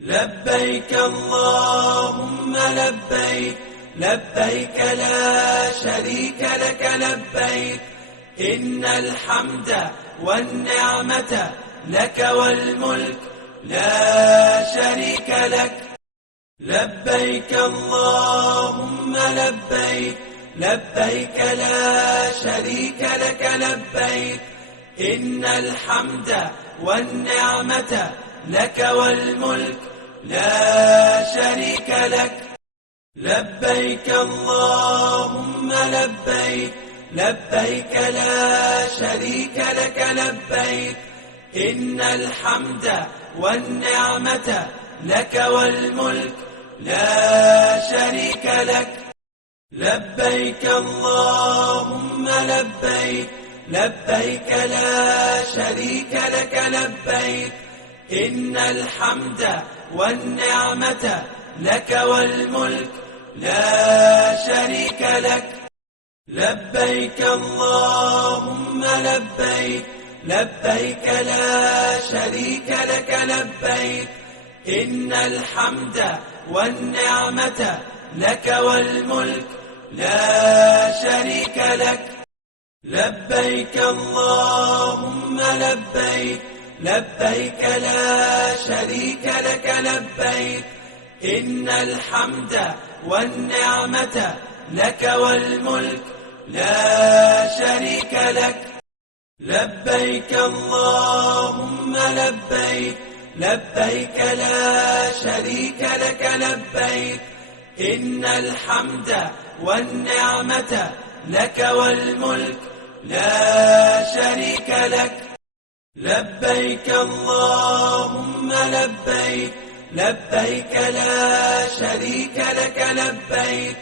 لبيك اللهم لبيك، لبيك لا شريك لك لبيك، إن الحمد والنعمة لك والملك لا شريك لك. لبيك اللهم لبيك، لبيك لا شريك لك لبيك، إن الحمد والنعمة لك والملك لا شريك لك. لبيك اللهم لبيك، لبيك لا شريك لك لبيك، إن الحمد والنعمة لك والملك لا شريك لك. لبيك اللهم لبيك، لبيك لا شريك لك لبيك، إن الحمد والنعمة لك والملك لا شريك لك. لبيك اللهم لبيك، لبيك لا شريك لك لبيك، إن الحمد والنعمة لك والملك لا شريك لك. لبيك اللهم لبيك، لبيك لا شريك لك لبيك، إن الحمد والنعمة لك والملك لا شريك لك. لبيك اللهم لبيك، لبيك لا شريك لك لبيك، إن الحمد والنعمة لك والملك لا شريك لك. لبيك اللهم لبيك، لبيك لا شريك لك لبيك،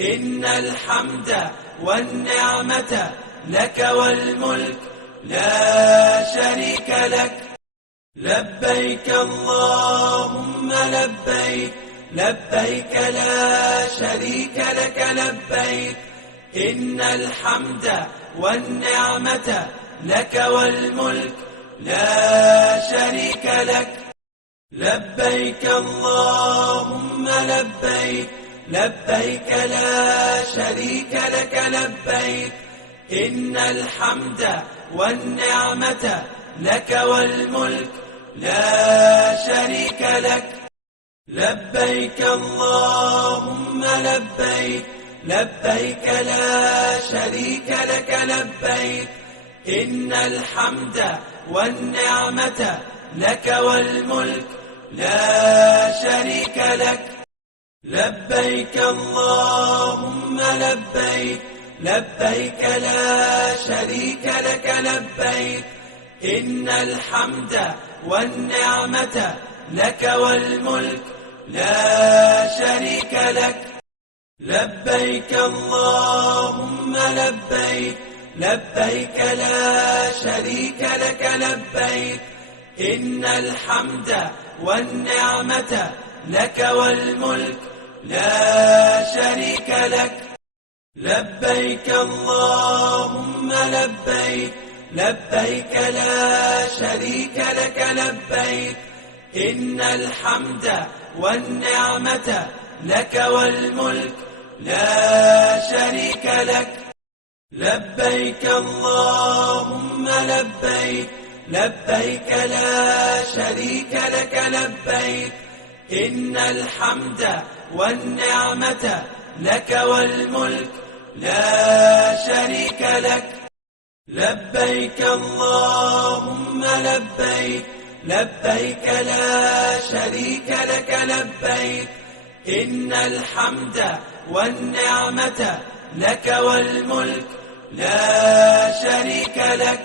إن الحمد والنعمة لك والملك لا شريك لك. لبيك اللهم لبيك، لبيك لا شريك لك لبيك، إن الحمد والنعمة لك والملك لا شريك لك. لبيك اللهم لبيك، لبيك لا شريك لك لبيك، إن الحمد والنعمة لك والملك لا شريك لك. لبيك اللهم لبيك، لبيك لا شريك لك لبيك، إن الحمد والنعمة لك والملك لا شريك لك. لبيك اللهم لبيك، لبيك لا شريك لك لبيك، إن الحمد والنعمة لك والملك لا شريك لك. لبيك اللهم لبيك، لبيك لا شريك لك لبيك، إن الحمد والنعمة لك والملك لا شريك لك. لبيك اللهم لبيك، لبيك لا شريك لك لبيك، إن الحمد والنعمة لك والملك لا شريك لك. لبيك اللهم لبيك، لبيك لا شريك لك لبيك، إن الحمد والنعمة لك والملك لا شريك لك. لبيك اللهم لبيك، لبيك لا شريك لك لبيك، إن الحمد والنعمة لك والملك لا شريك لك.